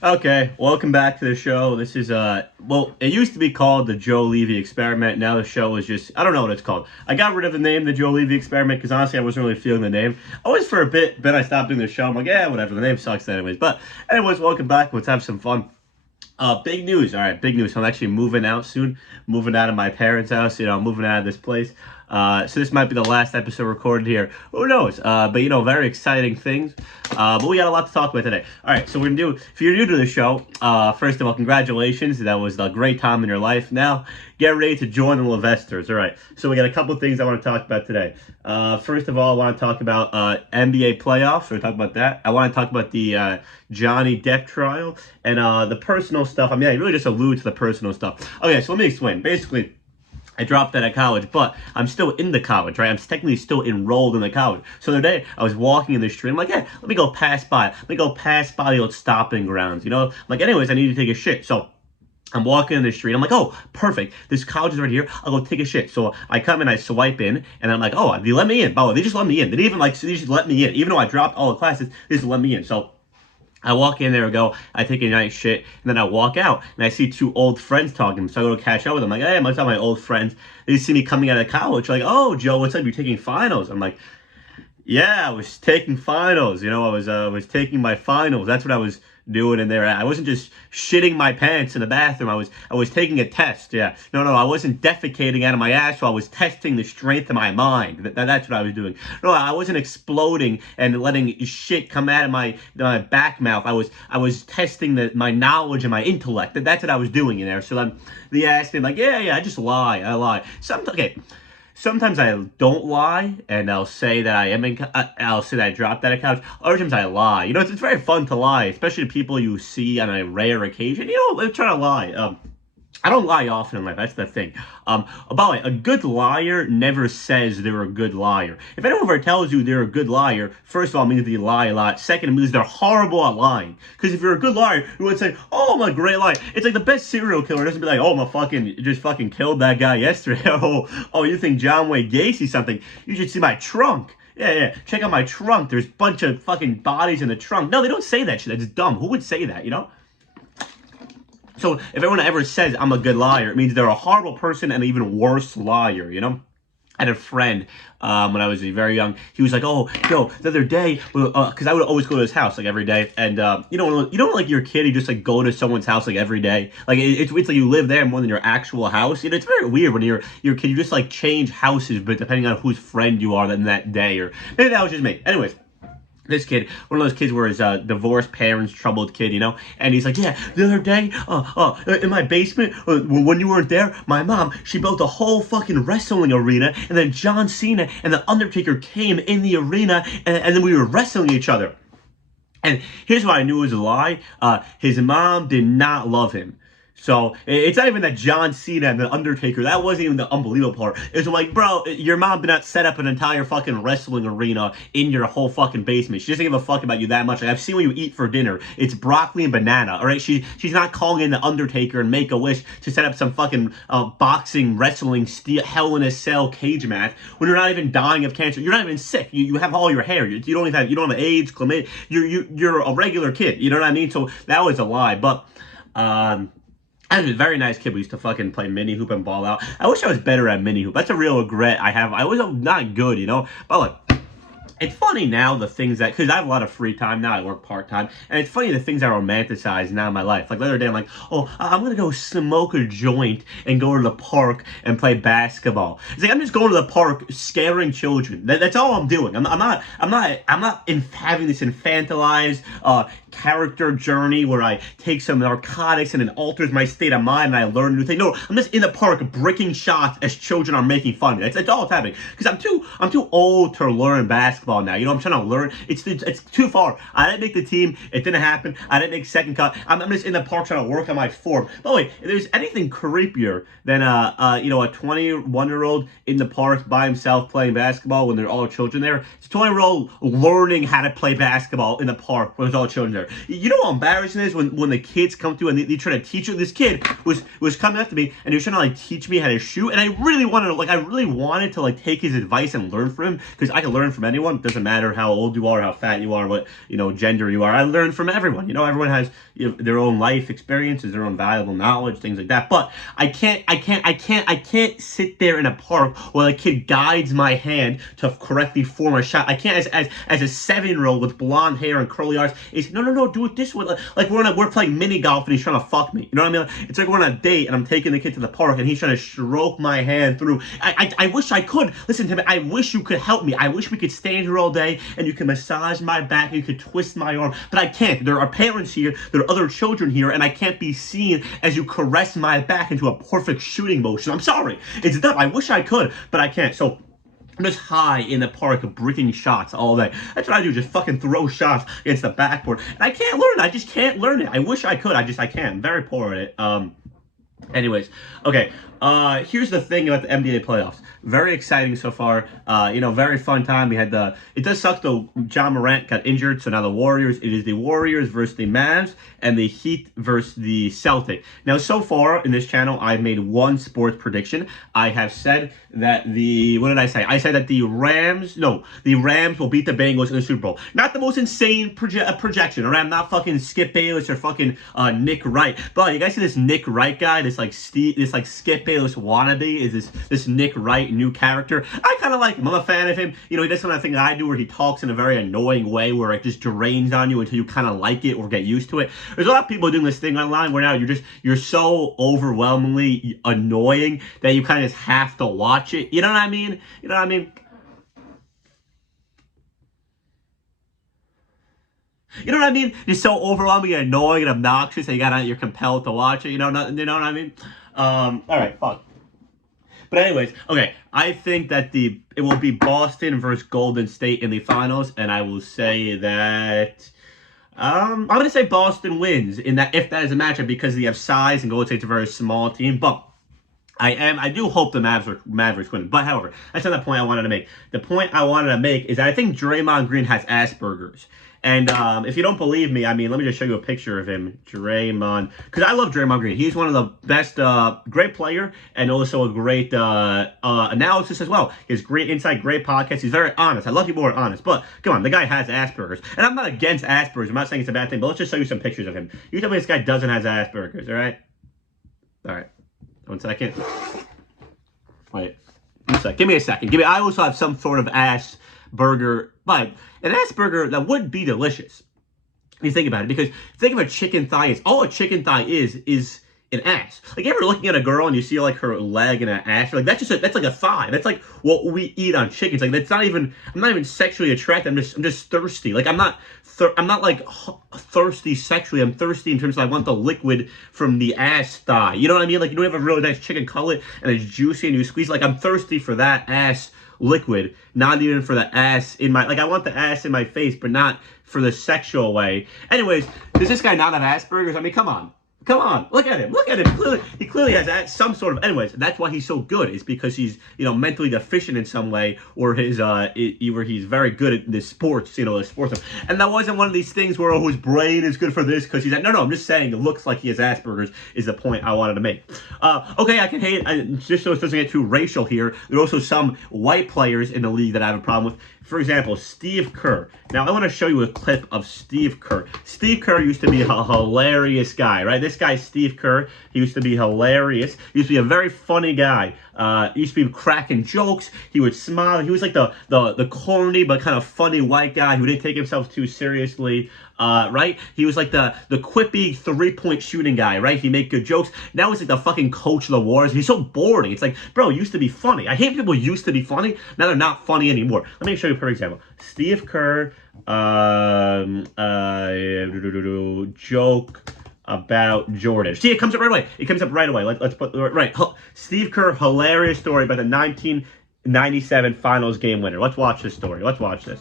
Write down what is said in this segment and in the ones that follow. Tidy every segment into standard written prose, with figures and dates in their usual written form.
Okay, welcome back to the show. This is well, it used to be called the Joe Levy Experiment. Now the show is just I don't know what it's called. I got rid of the name the Joe Levy Experiment because honestly I wasn't really feeling the name. Always for a bit, then I stopped doing the show. I'm like, yeah, whatever. The name sucks anyways. But anyways, welcome back. Let's have some fun. Big news. All right, big news. I'm actually moving out soon. Moving out of my parents' house. Moving out of this place. So this might be the last episode recorded here. Who knows? But very exciting things. But we got a lot to talk about today. All right, so we're gonna do. If you're new to the show, first of all, congratulations. That was a great time in your life. Now get ready to join the Levesters. All right. So we got a couple of things I want to talk about today. First of all, I want to talk about NBA playoffs. We're talking about that. I want to talk about the Jonny Depp trial and the personal stuff. I mean, I really just allude to the personal stuff. Okay, so let me explain. Basically, I dropped out of college, but I'm still in the college, right? I'm technically still enrolled in the college. So the other day, I was walking in the street. I'm like, hey, let me go pass by. Let me go pass by the old stopping grounds, I'm like, anyways, I need to take a shit. So I'm walking in the street. I'm like, oh, perfect. This college is right here. I'll go take a shit. So I come in, I swipe in, and I'm like, oh, they let me in. By the way, they just let me in. They didn't even they just let me in. Even though I dropped all the classes, they just let me in. So I walk in there and go, I take a nice shit, and then I walk out, and I see two old friends talking, so I go to catch up with them. I'm like, hey, I'm talking to my old friends. They see me coming out of college, like, oh, Joe, what's up? You're taking finals. I'm like, yeah, I was taking finals. I was taking my finals. That's what I was doing in there. I wasn't just shitting my pants in the bathroom. I was taking a test. Yeah, no, I wasn't defecating out of my ass. I was testing the strength of my mind. That's what I was doing. No, I wasn't exploding and letting shit come out of my back mouth. I was testing my knowledge and my intellect. That's what I was doing in there. So then they asked me like, yeah, I just lie. I lie. Okay. Sometimes I don't lie, and I'll say that I'll say that I dropped out of college. Other times I lie. It's very fun to lie, especially to people you see on a rare occasion. I'm trying to lie. I don't lie often in life. That's the thing. By the way, a good liar never says they're a good liar. If anyone ever tells you they're a good liar, first of all, it means they lie a lot. Second, it means they're horrible at lying. Because if you're a good liar, you would say, "Oh, I'm a great liar." It's like the best serial killer doesn't be like, "Oh, just fucking killed that guy yesterday." Oh, you think John Wayne Gacy something? You should see my trunk. Yeah. Check out my trunk. There's a bunch of fucking bodies in the trunk. No, they don't say that shit. That's dumb. Who would say that? So if everyone ever says I'm a good liar, it means they're a horrible person and an even worse liar. I had a friend when I was very young. He was like, "Oh, yo, the other day, because I would always go to his house like every day, and you don't like your kid, you just like go to someone's house like every day. Like it's like you live there more than your actual house. It's very weird when you're your kid. You just like change houses, but depending on whose friend you are that day, or maybe that was just me. Anyways." This kid, one of those kids where his divorced parents, troubled kid, and he's like, yeah, the other day, in my basement, when you weren't there, my mom, she built a whole fucking wrestling arena, and then John Cena and the Undertaker came in the arena, and then we were wrestling each other. And here's why I knew it was a lie. His mom did not love him. So it's not even that John Cena and the Undertaker. That wasn't even the unbelievable part. It was like, bro, your mom did not set up an entire fucking wrestling arena in your whole fucking basement. She doesn't give a fuck about you that much. Like, I've seen what you eat for dinner. It's broccoli and banana. All right, she's not calling in the Undertaker and Make-A-Wish to set up some fucking boxing, wrestling, Hell in a Cell cage match when you're not even dying of cancer. You're not even sick. You have all your hair. You don't have AIDS, chlamydia. You're a regular kid. You know what I mean? So that was a lie, but. I was a very nice kid. We used to fucking play mini hoop and ball out. I wish I was better at mini hoop. That's a real regret I have. I was not good. But look, it's funny now the things because I have a lot of free time now. I work part-time. And it's funny the things I romanticize now in my life. Like the other day, I'm like, oh, I'm going to go smoke a joint and go to the park and play basketball. It's like I'm just going to the park scaring children. That's all I'm doing. I'm not having this infantilized character journey where I take some narcotics and it alters my state of mind and I learn new things. No, I'm just in the park bricking shots as children are making fun of me. That's all that's happening. Because I'm too old to learn basketball now. I'm trying to learn. It's too far. I didn't make the team. It didn't happen. I didn't make second cut. I'm just in the park trying to work on my form. By the way, if there's anything creepier than a 21-year-old in the park by himself playing basketball when there are all children there, it's a 20-year-old learning how to play basketball in the park when there's all children there. You know how embarrassing it is when the kids come to and they try to teach you. This kid was coming up to me and he was trying to teach me how to shoot, and I really wanted to take his advice and learn from him because I can learn from anyone. Doesn't matter how old you are, how fat you are, what, gender you are. I learn from everyone. Everyone has their own life experiences, their own valuable knowledge, things like that. But I can't sit there in a park while a kid guides my hand to correctly form a shot. I can't, as a 7-year-old with blonde hair and curly eyes, is no, do it this way. Like we're playing mini golf and he's trying to fuck me. You know what I mean? It's like we're on a date and I'm taking the kid to the park and he's trying to stroke my hand through. I wish I could. Listen to me. I wish you could help me. I wish we could stand here all day and you can massage my back and you could twist my arm. But I can't. There are parents here. There are other children here, and I can't be seen as you caress my back into a perfect shooting motion. I'm sorry. It's dumb. I wish I could, but I can't. So I'm just high in the park bricking shots all day. That's what I do, just fucking throw shots against the backboard. And I can't learn it. I just can't learn it. I wish I could. I can't. I'm very poor at it. Anyways, okay. Here's the thing about the NBA playoffs. Very exciting so far. Very fun time. We had it does suck though. John Morant got injured, so now the Warriors. It is the Warriors versus the Mavs and the Heat versus the Celtics. Now, so far in this channel, I've made one sports prediction. I have said that what did I say? I said that the Rams will beat the Bengals in the Super Bowl. Not the most insane projection. Or I'm not fucking Skip Bayless or fucking Nick Wright. But you guys see this Nick Wright guy? This Skip Bayless wannabe is this Nick Wright new character. I kind of like him. I'm a fan of him. He does some of the thing I do where he talks in a very annoying way where it just drains on you until you kind of like it or get used to it. There's a lot of people doing this thing online where now you're so overwhelmingly annoying that you kind of just have to watch it. You know what I mean? You know what I mean? You know what I mean? You're so overwhelmingly annoying and obnoxious that you're compelled to watch it. You know what I mean? All right, fuck. But anyways, okay, I think that it will be Boston versus Golden State in the finals, and I will say that I'm going to say Boston wins if that is a matchup because they have size and Golden State's a very small team, but I do hope the Mavericks win. But however, that's not the point I wanted to make. The point I wanted to make is that I think Draymond Green has Asperger's. And if you don't believe me, let me just show you a picture of him, Draymond. Because I love Draymond Green. He's one of the best, great player, and also a great analysis as well. He has great insight, great podcast. He's very honest. I love people who are honest. But come on, the guy has Asperger's. And I'm not against Asperger's. I'm not saying it's a bad thing. But let's just show you some pictures of him. You tell me this guy doesn't have Asperger's, all right? All right. 1 second. Wait. 1 second. Give me a second. I also have some sort of Asperger, but an Asperger that would be delicious. You think about it, because think of a chicken thigh. All a chicken thigh is an ass. Like, you ever looking at a girl and you see like her leg and an ass? Like that's like a thigh. That's like what we eat on chickens. Like that's not even. I'm not even sexually attracted. I'm just thirsty. Like I'm not like thirsty sexually. I'm thirsty in terms of I want the liquid from the ass thigh. You know what I mean? Like you don't have a really nice chicken cutlet and it's juicy and you squeeze. Like I'm thirsty for that ass liquid, not even for the ass in my, I want the ass in my face, but not for the sexual way. Anyways, does this guy not have Asperger's? I mean, come on. Look at him. He clearly has some sort of. Anyways, that's why he's so good. Is because he's mentally deficient in some way, or where he's very good at the sports. The sports. And that wasn't one of these things where his brain is good for this because he's no. I'm just saying it looks like he has Asperger's is the point I wanted to make. Okay, I can hate just so it doesn't get too racial here. There are also some white players in the league that I have a problem with. For example, Steve Kerr. Now, I want to show you a clip of Steve Kerr. Steve Kerr used to be a hilarious guy, right? This guy, Steve Kerr, he used to be hilarious. He used to be a very funny guy. He used to be cracking jokes. He would smile. He was like the corny but kind of funny white guy who didn't take himself too seriously. Right? He was like the quippy 3-point shooting guy, right? He made good jokes. Now he's like the fucking coach of the Warriors. He's so boring. It's like, bro, used to be funny. I hate people who used to be funny. Now they're not funny anymore. Let me show you a perfect example. Steve Kerr, joke about Jordan. See, it comes up right away. Let's put right. Steve Kerr, hilarious story about the 1997 Finals game winner. Let's watch this story. Let's watch this.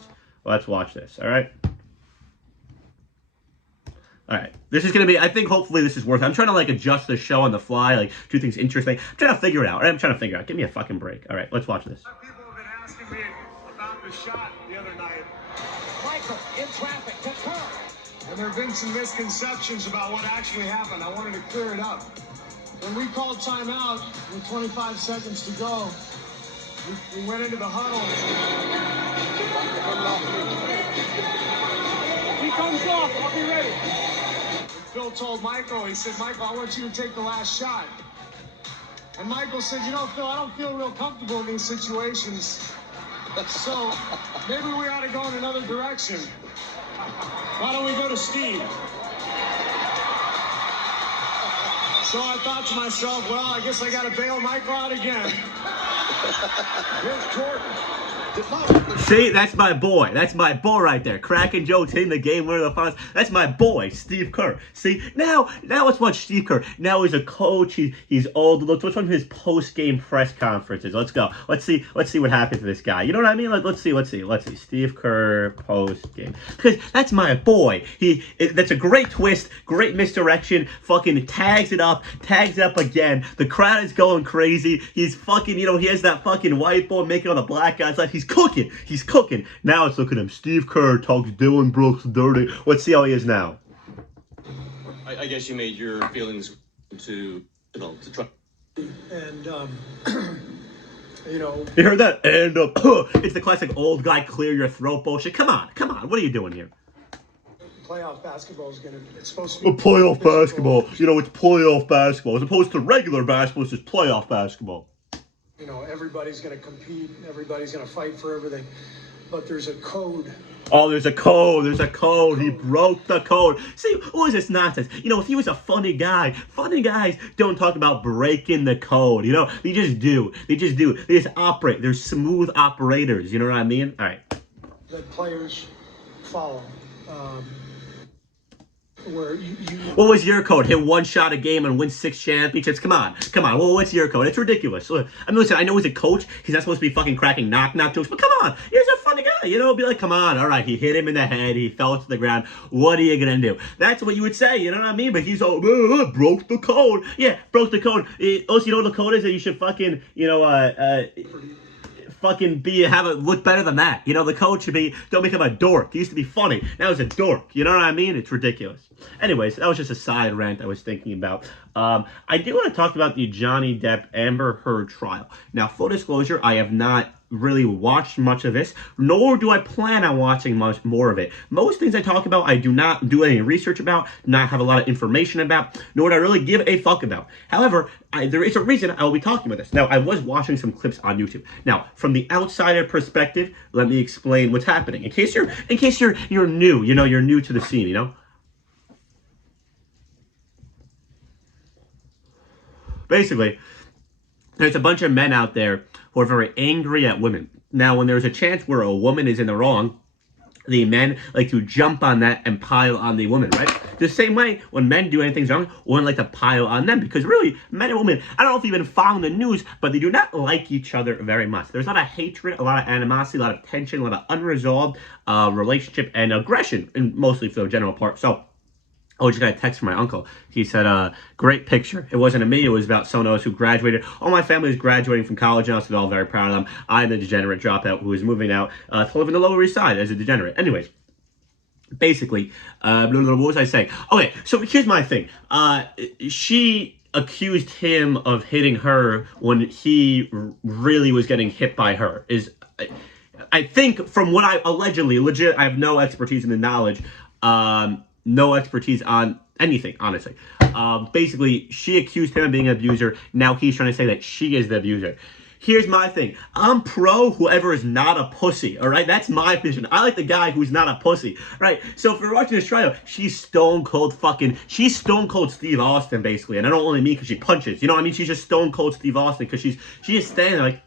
All right. All right, this is going to be, I think hopefully this is worth it. I'm trying to adjust the show on the fly, do things interesting. I'm trying to figure it out. Right? I'm trying to figure it out. Give me a fucking break. All right, let's watch this. People have been asking me about the shot the other night. Michael, in traffic, to Kerr. And there have been some misconceptions about what actually happened. I wanted to clear it up. When we called timeout with 25 seconds to go, We went into the huddle. He comes off. I'll be ready. And Phil told Michael, he said, Michael, I want you to take the last shot. And Michael said, you know, Phil, I don't feel real comfortable in these situations. So maybe we ought to go in another direction. Why don't we go to Steve? So I thought to myself, well, I guess I got to bail Michael out again. Here's Jordan. See, that's my boy. That's my boy right there. Cracking jokes, hitting the game winner of the finals. That's my boy, Steve Kerr. See, now let's watch Steve Kerr. Now he's a coach. He's old. Let's watch one of his post-game press conferences. Let's go. Let's see what happens to this guy. You know what I mean? Let's see. Steve Kerr post-game. Because that's my boy. That's a great twist, great misdirection. Fucking tags it up again. The crowd is going crazy. He's fucking, he has that fucking whiteboard making all the black guys laugh. He's cooking. Now let's look at him. Steve Kerr talks Dylan Brooks dirty. Let's see how he is now. I guess you made your feelings to try. And, You heard that? And, it's the classic old guy clear your throat bullshit. Come on. What are you doing here? playoff basketball is it's supposed to be playoff basketball. It's playoff basketball. As opposed to regular basketball, it's just playoff basketball. Everybody's going to compete. Everybody's going to fight for everything. But there's a code. Oh, there's a code. He broke the code. See, what is this nonsense? If he was a funny guys don't talk about breaking the code. They just do. They just operate. They're smooth operators. You know what I mean? All right. That players follow. What was your code? Hit one shot a game and win 6 championships? Come on. Well, what's your code? It's ridiculous. Listen, I know he's a coach. He's not supposed to be fucking cracking knock-knock jokes, but come on. He's a funny guy. Be like, come on. All right, he hit him in the head. He fell to the ground. What are you going to do? That's what you would say. You know what I mean? But he's all, broke the code. Yeah, broke the code. Also, you know what the code is? That you should fucking, have it look better than that. The coach should be, don't become a dork. He used to be funny. Now he's a dork. You know what I mean? It's ridiculous. Anyways, that was just a side rant I was thinking about. I do want to talk about the Jonny Depp Amber Heard trial. Now, full disclosure, I have not really watched much of this, nor do I plan on watching much more of it. Most things I talk about, I do not do any research about, not have a lot of information about, nor do I really give a fuck about. However, there is a reason I will be talking about this. Now, I was watching some clips on YouTube. Now, from the outsider perspective, let me explain what's happening. In case you're new, you're new to the scene, Basically, there's a bunch of men out there who are very angry at women. Now, when there's a chance where a woman is in the wrong, the men like to jump on that and pile on the woman, right? The same way, when men do anything wrong, women like to pile on them. Because really, men and women, I don't know if you've been following the news, but they do not like each other very much. There's a lot of hatred, a lot of animosity, a lot of tension, a lot of unresolved relationship and aggression, and mostly for the general part. So, I just got a text from my uncle. He said, great picture. It wasn't me. It was about someone else who graduated. All my family is graduating from college now, so they're all very proud of them. I'm the degenerate dropout who is moving out to live in the Lower East Side as a degenerate. Anyways, basically, what was I saying? Okay, so here's my thing. She accused him of hitting her when he really was getting hit by her. I think from what I I have no expertise in the knowledge, no expertise on anything, honestly. Basically, she accused him of being an abuser. Now he's trying to say that she is the abuser. Here's my thing. I'm pro whoever is not a pussy, all right? That's my position. I like the guy who's not a pussy, right? So if you're watching this trial, she's stone cold Steve Austin, basically. And I don't only mean because she punches. You know what I mean? She's just stone cold Steve Austin because she is standing there like,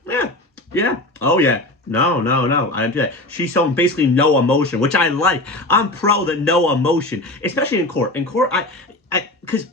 yeah, oh yeah. No, I don't do that. She's showing basically no emotion, which I like. I'm pro the no emotion, especially in court. In court, because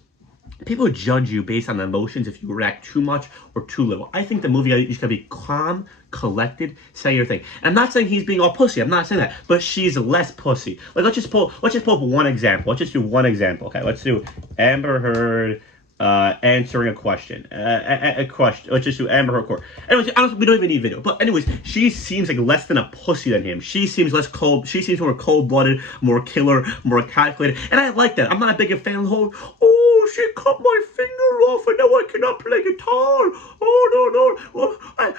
people judge you based on the emotions if you react too much or too little. I think the movie, you just gotta be calm, collected, say your thing. And I'm not saying he's being all pussy. I'm not saying that, but she's less pussy. Like let's just pull up one example. Let's just do one example. Okay, let's do Amber Heard. Answering a question. Let's just do Amber Heard court. Anyways, honestly, we don't even need video. But anyways, she seems like less than a pussy than him. She seems less cold. She seems more cold-blooded, more killer, more calculated. And I like that. I'm not a big fan of the whole, she cut my finger off and now I cannot play guitar. Oh, no. Well,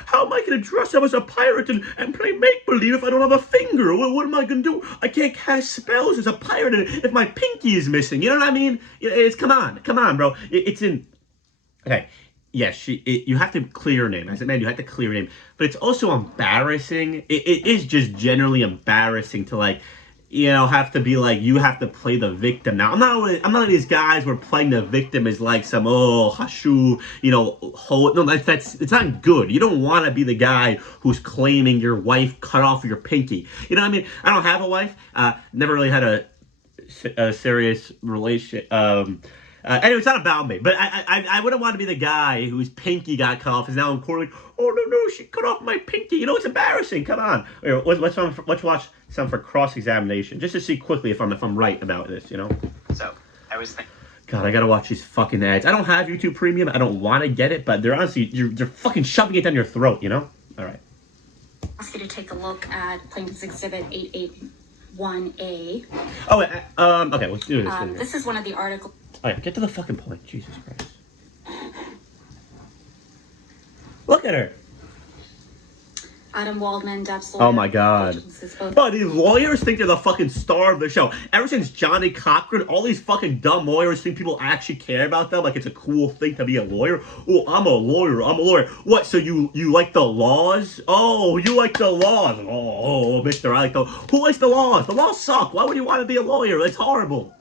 how am I going to dress up as a pirate and play make-believe if I don't have a finger? What am I going to do? I can't cast spells as a pirate if my pinky is missing. You know what I mean? Come on, bro. It's in... Okay, yes, you have to clear your name. As a man, you have to clear your name. But it's also embarrassing. It is just generally embarrassing to, like, you know, have to be like, you have to play the victim. Now, I'm not one of these guys where playing the victim is like some, hashu, you know, no, it's not good. You don't want to be the guy who's claiming your wife cut off your pinky. You know what I mean? I don't have a wife. Never really had a serious relationship. Anyway, it's not about me, but I wouldn't want to be the guy whose pinky got cut off, is now in court like, oh, no, she cut off my pinky. You know, it's embarrassing. Come on. Let's watch some for cross-examination, just to see quickly if I'm right about this, you know? So, I was thinking... God, I gotta watch these fucking ads. I don't have YouTube Premium. I don't want to get it, but they're honestly, you're fucking shoving it down your throat, you know? All right. Ask you to take a look at Plaintiff's Exhibit 881A. Oh, okay, let's do this. This is one of the articles. All right, get to the fucking point. Jesus Christ. Look at her. Adam Waldman, Depp's lawyer. Oh my God. But these lawyers think they're the fucking star of the show. Ever since Johnny Cochran, all these fucking dumb lawyers think people actually care about them. Like it's a cool thing to be a lawyer. Oh, I'm a lawyer. What, so you like the laws? Oh, you like the laws. Oh, mister, I like the... Who likes the laws? The laws suck. Why would you want to be a lawyer? It's horrible.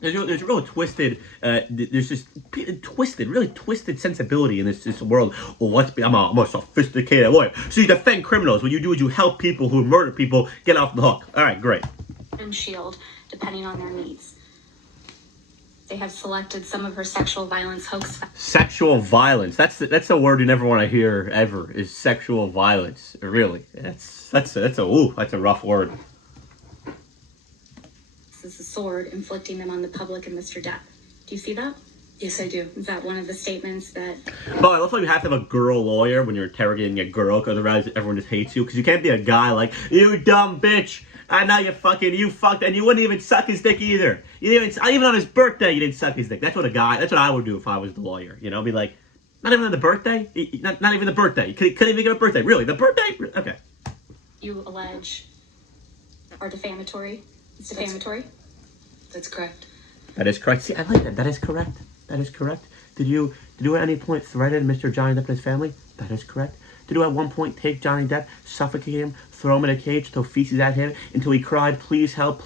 There's real twisted, there's just really twisted sensibility in this world. Well, I'm a sophisticated lawyer. So you defend criminals. What you do is you help people who murder people get off the hook. All right, great. And shield, depending on their needs. They have selected some of her sexual violence hoax. Sexual violence. That's the word you never want to hear ever. Is sexual violence. Really? That's a rough word. Is a sword, inflicting them on the public and Mr. Depp. Do you see that? Yes, I do. Is that one of the statements that... Oh, I love how you have to have a girl lawyer when you're interrogating a girl, because otherwise everyone just hates you. Because you can't be a guy like, you dumb bitch. I know you fucked, and you wouldn't even suck his dick either. Even on his birthday, you didn't suck his dick. That's what I would do if I was the lawyer. You know, be like, not even on the birthday? Not even the birthday. You couldn't even get a birthday. Really? The birthday? Okay. You allege are defamatory. It's defamatory? That's correct. That is correct. See, I like that. That is correct. That is correct. Did you at any point threaten Mr. Johnny Depp and his family? That is correct. Did you at one point take Johnny Depp, suffocate him, throw him in a cage, throw feces at him until he cried, please help,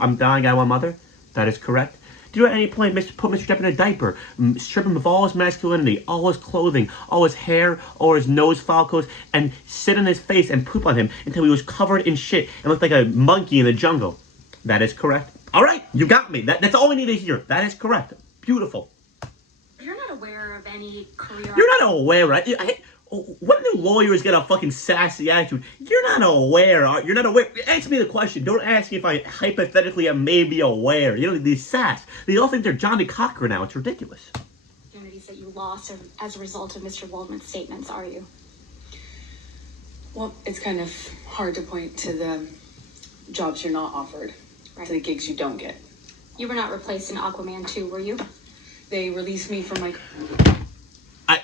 I'm dying, I want mother? That is correct. Did you at any point put Mr. Depp in a diaper, strip him of all his masculinity, all his clothing, all his hair, all his nose follicles, and sit in his face and poop on him until he was covered in shit and looked like a monkey in the jungle? That is correct. All right, you got me. That's all we need to hear. That is correct. Beautiful. You're not aware of any career... You're not aware, right? When do lawyers get a fucking sassy attitude? You're not aware. You're not aware. Answer me the question. Don't ask me if I hypothetically am maybe aware. You know, these sass. They all think they're Johnny Cochran now. It's ridiculous. Opportunities that you lost as a result of Mr. Waldman's statements, are you? Well, it's kind of hard to point to the jobs you're not offered, to the gigs you don't get. You were not replaced in Aquaman 2, were you? They released me from my...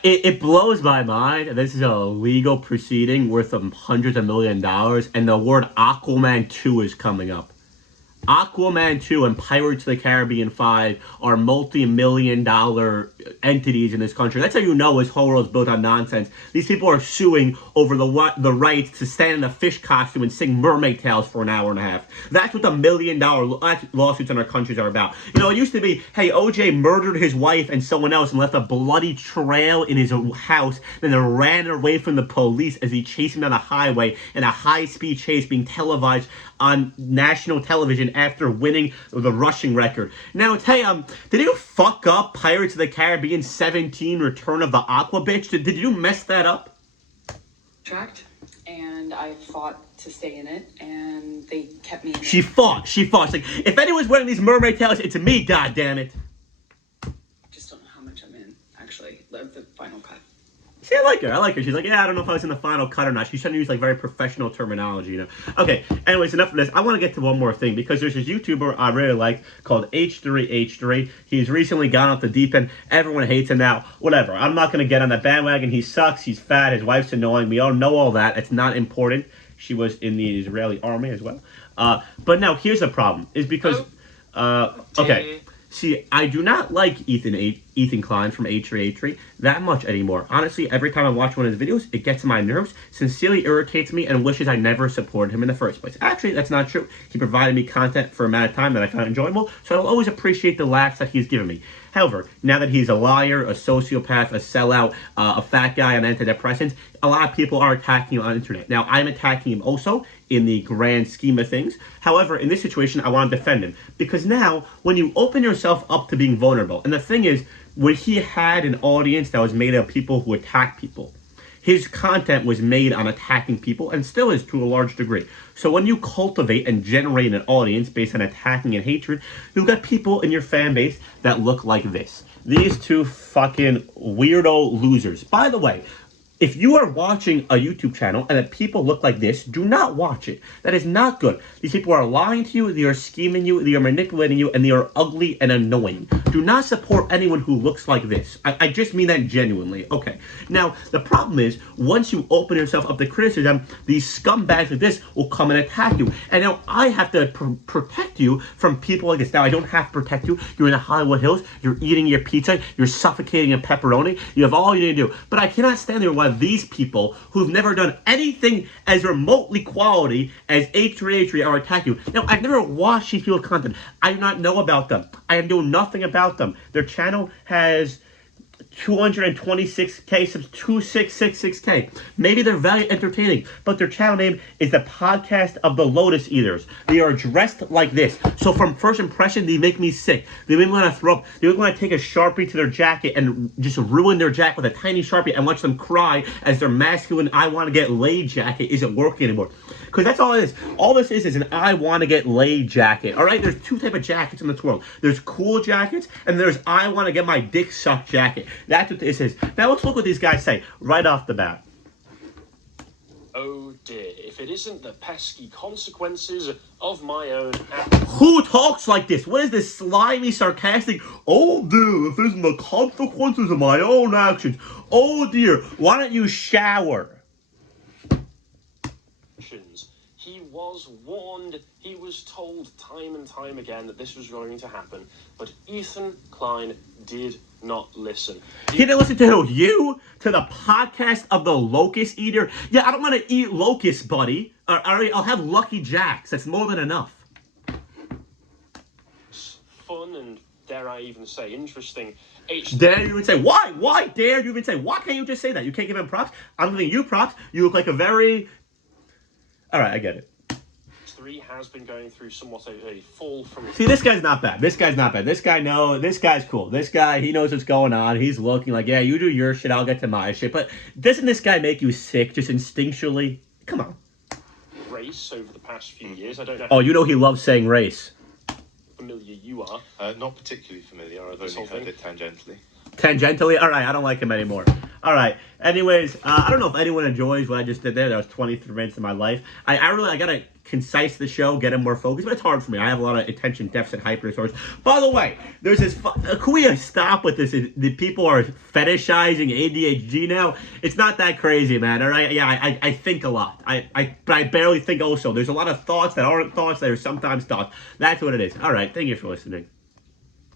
It blows my mind. This is a legal proceeding worth hundreds of millions of dollars, and the word Aquaman 2 is coming up. Aquaman 2 and Pirates of the Caribbean 5 are multi-million-dollar entities in this country. That's how you know this whole world is built on nonsense. These people are suing over the rights to stand in a fish costume and sing mermaid tales for an hour and a half. That's what the million-dollar lawsuits in our countries are about. You know, it used to be, hey, OJ murdered his wife and someone else and left a bloody trail in his house, then they ran away from the police as he chased him down the highway in a high-speed chase being televised on national television after winning the rushing record. Now, hey, did you fuck up Pirates of the Caribbean 17 Return of the Aqua Bitch? Did you mess that up? Tracked, and I fought to stay in it, and they kept me in it. She fought. She's like, if anyone's wearing these mermaid tails, it's me, goddammit. Just don't know how much I'm in, actually. The final cut. See, I like her. I like her. She's like, yeah, I don't know if I was in the final cut or not. She's trying to use like very professional terminology, you know. Okay. Anyways, enough of this. I want to get to one more thing because there's this YouTuber I really like called H3H3. He's recently gone off the deep end. Everyone hates him now. Whatever. I'm not gonna get on that bandwagon. He sucks. He's fat. His wife's annoying. We all know all that. It's not important. She was in the Israeli army as well. But now here's the problem: is because okay. See, I do not like Ethan Klein from H3H3 that much anymore. Honestly, every time I watch one of his videos, it gets on my nerves, sincerely irritates me, and wishes I never supported him in the first place. Actually, that's not true. He provided me content for a amount of time that I found enjoyable, so I'll always appreciate the laughs that he's given me. However, now that he's a liar, a sociopath, a sellout, a fat guy on antidepressants, a lot of people are attacking him on the internet. Now, I'm attacking him also in the grand scheme of things. However, in this situation, I want to defend him. Because now, when you open yourself up to being vulnerable, and the thing is, when he had an audience that was made of people who attack people, his content was made on attacking people and still is to a large degree. So when you cultivate and generate an audience based on attacking and hatred, you've got people in your fan base that look like this. These two fucking weirdo losers. By the way, if you are watching a YouTube channel and that people look like this, do not watch it. That is not good. These people are lying to you, they are scheming you, they are manipulating you, and they are ugly and annoying. Do not support anyone who looks like this. I just mean that genuinely. Okay. Now, the problem is, once you open yourself up to criticism, these scumbags like this will come and attack you. And now I have to protect you from people like this. Now, I don't have to protect you. You're in the Hollywood Hills. You're eating your pizza. You're suffocating in pepperoni. You have all you need to do. But I cannot stand there while these people who've never done anything as remotely quality as H3H3 are attacking you. Now, I've never watched these people's content. I do not know about them. I know nothing about them. Their channel has 226k subs, 2666k. Maybe they're very entertaining, but their channel name is the Podcast of the Lotus Eaters. They are dressed like this. So from first impression, they make me sick. They make me want to throw up. They make me want to take a Sharpie to their jacket and just ruin their jacket with a tiny Sharpie and watch them cry as their masculine I want to get laid jacket isn't working anymore. Because that's all it is. All this is an I want to get laid jacket. Alright, there's two types of jackets in this world. There's cool jackets and there's I want to get my dick sucked jacket. That's what this is. Now let's look what these guys say right off the bat. Oh dear, if it isn't the pesky consequences of my own Who talks like this? What is this slimy, sarcastic, oh dear, if it isn't the consequences of my own actions. Oh dear, why don't you shower? actions? He was warned, he was told time and time again that this was going to happen, but Ethan Klein did not listen. He didn't listen to who? You? To the Podcast of the Locust Eater? Yeah, I don't want to eat locusts, buddy. I'll have Lucky Jacks. That's more than enough. Fun and, dare I even say, interesting. Dare you even say, why? Why dare you even say, why can't you just say that? You can't give him props? I'm giving you props. You look like a very... Alright, I get it. 3 has been going through somewhat a fall from... See, this guy's not bad. This guy's not bad. This guy, no, this guy's cool. This guy, he knows what's going on. He's looking like, yeah, you do your shit, I'll get to my shit. But doesn't this guy make you sick just instinctually? Come on. Race over the past few years. I don't know Oh, you know he loves saying race. how familiar you are. Not particularly familiar. I've only heard it tangentially. Tangentially? Alright, I don't like him anymore. Alright, anyways, I don't know if anyone enjoys what I just did there. That was 23 minutes of my life. I gotta concise the show, get him more focused, but it's hard for me. I have a lot of attention deficit hypersource. By the way, there's this, can we stop with this? The people are fetishizing ADHD now. It's not that crazy, man, alright? Yeah, I think a lot. But I barely think also. There's a lot of thoughts that aren't thoughts that are sometimes thoughts. That's what it is. Alright, thank you for listening.